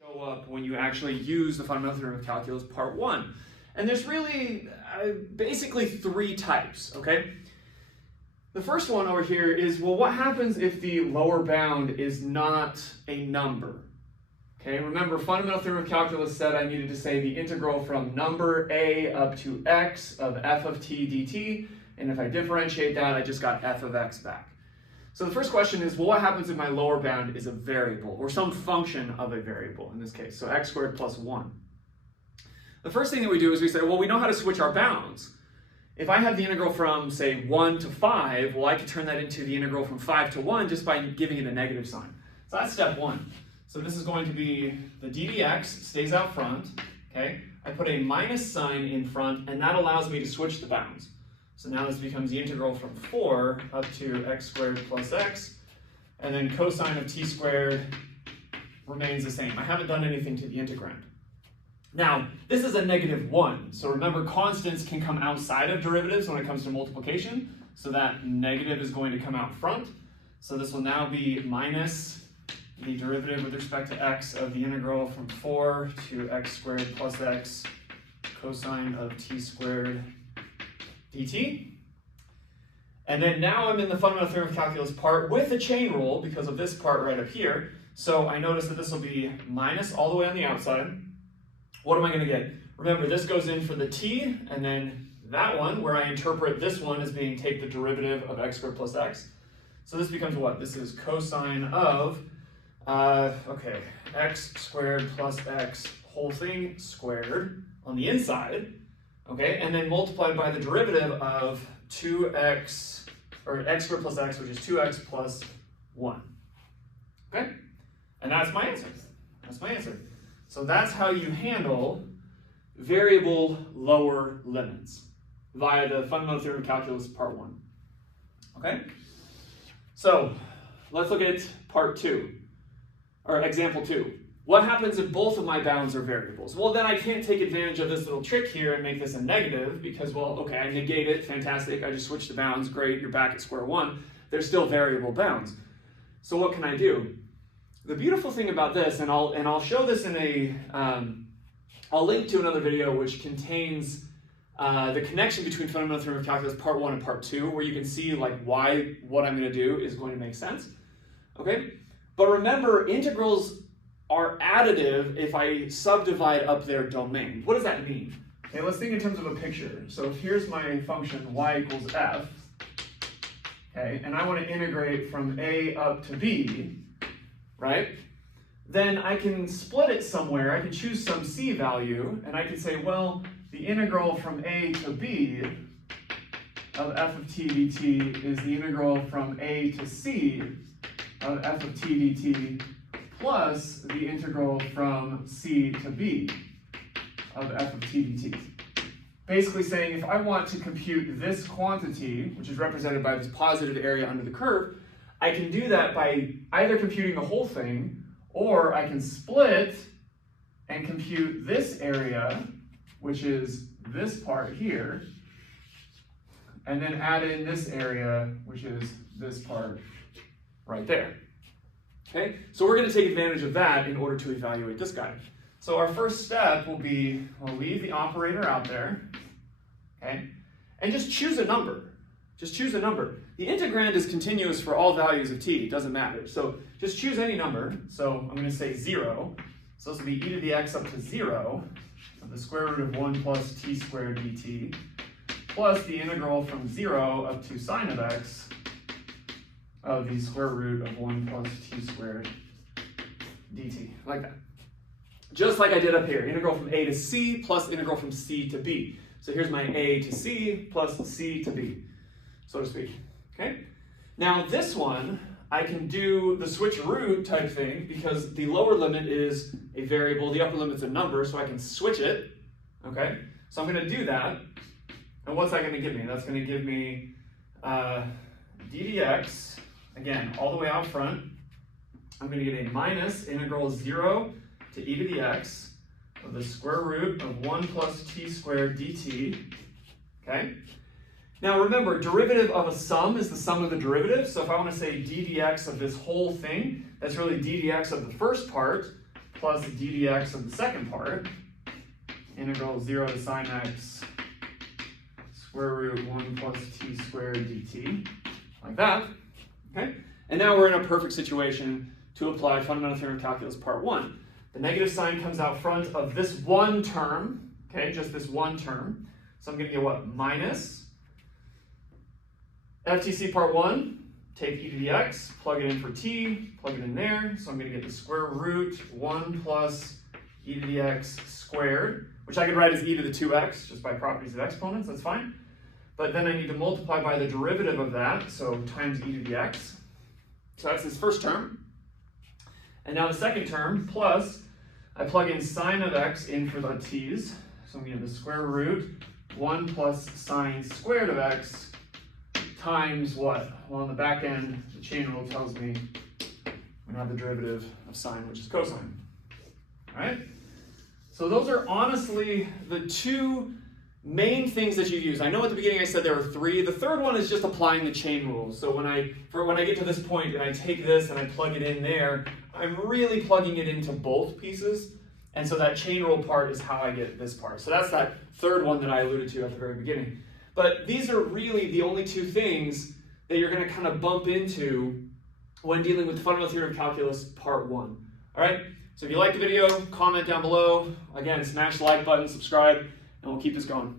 show up when you actually use the fundamental theorem of calculus part 1. And there's really basically three types, okay? The first one over here is, well, what happens if the lower bound is not a number? Okay, remember fundamental theorem of calculus said I needed to say the integral from number a up to x of f of t dt, and if I differentiate that, I just got f of x back. So the first question is, well, what happens if my lower bound is a variable, or some function of a variable in this case, so x squared plus 1. The first thing that we do is we say, well, we know how to switch our bounds. If I have the integral from, say, 1 to 5, well, I could turn that into the integral from 5 to 1 just by giving it a negative sign. So that's step 1. So this is going to be the d dx stays out front, okay? I put a minus sign in front, and that allows me to switch the bounds. So now this becomes the integral from 4 up to x squared plus x, and then cosine of t squared remains the same. I haven't done anything to the integrand. Now, this is a -1, so remember constants can come outside of derivatives when it comes to multiplication, so that negative is going to come out front. So this will now be minus the derivative with respect to x of the integral from 4 to x squared plus x cosine of t squared dt. And then now I'm in the fundamental theorem of calculus part with a chain rule because of this part right up here. So I notice that this will be minus all the way on the outside. What am I going to get? Remember, this goes in for the t, and then that one, where I interpret this one as being take the derivative of x squared plus x. So this becomes what? This is cosine of, x squared plus x whole thing squared on the inside, okay? And then multiplied by the derivative of 2x, or x squared plus x, which is 2x plus 1, okay? And that's my answer. That's my answer. So that's how you handle variable lower limits via the fundamental theorem of calculus part 1. Okay? So let's look at part 2, or example 2. What happens if both of my bounds are variables? Well, then I can't take advantage of this little trick here and make this a negative because, well, okay, I negate it, fantastic, I just switched the bounds, great, you're back at square one. They're still variable bounds. So what can I do? The beautiful thing about this, and I'll show this in a, I'll link to another video which contains the connection between fundamental theorem of calculus part 1 and part 2, where you can see like why what I'm going to do is going to make sense. Okay, but remember, integrals are additive if I subdivide up their domain. What does that mean? Okay, let's think in terms of a picture. So here's my function y equals f. Okay, and I want to integrate from a up to b. Right? Then I can split it somewhere. I can choose some c value, and I can say, well, the integral from a to b of f of t dt is the integral from a to c of f of t dt plus the integral from c to b of f of t dt. Basically saying if I want to compute this quantity, which is represented by this positive area under the curve, I can do that by either computing the whole thing, or I can split and compute this area, which is this part here, and then add in this area, which is this part right there. Okay, so we're going to take advantage of that in order to evaluate this guy. So our first step will be, we'll leave the operator out there, okay, and just choose a number. Just choose a number. The integrand is continuous for all values of t, it doesn't matter. So just choose any number. So I'm going to say 0. So this will be e to the x up to 0 of the square root of 1 plus t squared dt plus the integral from 0 up to sine of x of the square root of 1 plus t squared dt, like that. Just like I did up here, integral from a to c plus integral from c to b. So here's my a to c plus c to b, so to speak. Okay? Now this one, I can do the switch root type thing because the lower limit is a variable, the upper limit's a number, so I can switch it. Okay? So I'm going to do that. And what's that going to give me? That's going to give me d dx, again, all the way out front. I'm going to get a minus integral 0 to e to the x of the square root of 1 plus t squared dt. Okay? Now remember, derivative of a sum is the sum of the derivatives. So if I want to say d dx of this whole thing, that's really d dx of the first part plus d dx of the second part, integral 0 to sine x square root 1 plus t squared dt, like that, okay? And now we're in a perfect situation to apply fundamental theorem of calculus part 1. The negative sign comes out front of this one term, okay, just this one term. So I'm going to get what? Minus FTC part 1, take e to the x, plug it in for t, plug it in there. So I'm going to get the square root 1 plus e to the x squared, which I could write as e to the 2x, just by properties of exponents, that's fine. But then I need to multiply by the derivative of that, so times e to the x. So that's this first term. And now the second term, plus, I plug in sine of x in for the t's. So I'm going to get the square root 1 plus sine squared of x times what? Well, on the back end, the chain rule tells me we have the derivative of sine, which is cosine. All right? So those are honestly the two main things that you use. I know at the beginning I said there were three. The third one is just applying the chain rule. So when I get to this point and I take this and I plug it in there, I'm really plugging it into both pieces. And so that chain rule part is how I get this part. So that's that third one that I alluded to at the very beginning. But these are really the only two things that you're going to kind of bump into when dealing with fundamental theorem of calculus part 1. All right? So if you like the video, comment down below. Again, smash the like button, subscribe, and we'll keep this going.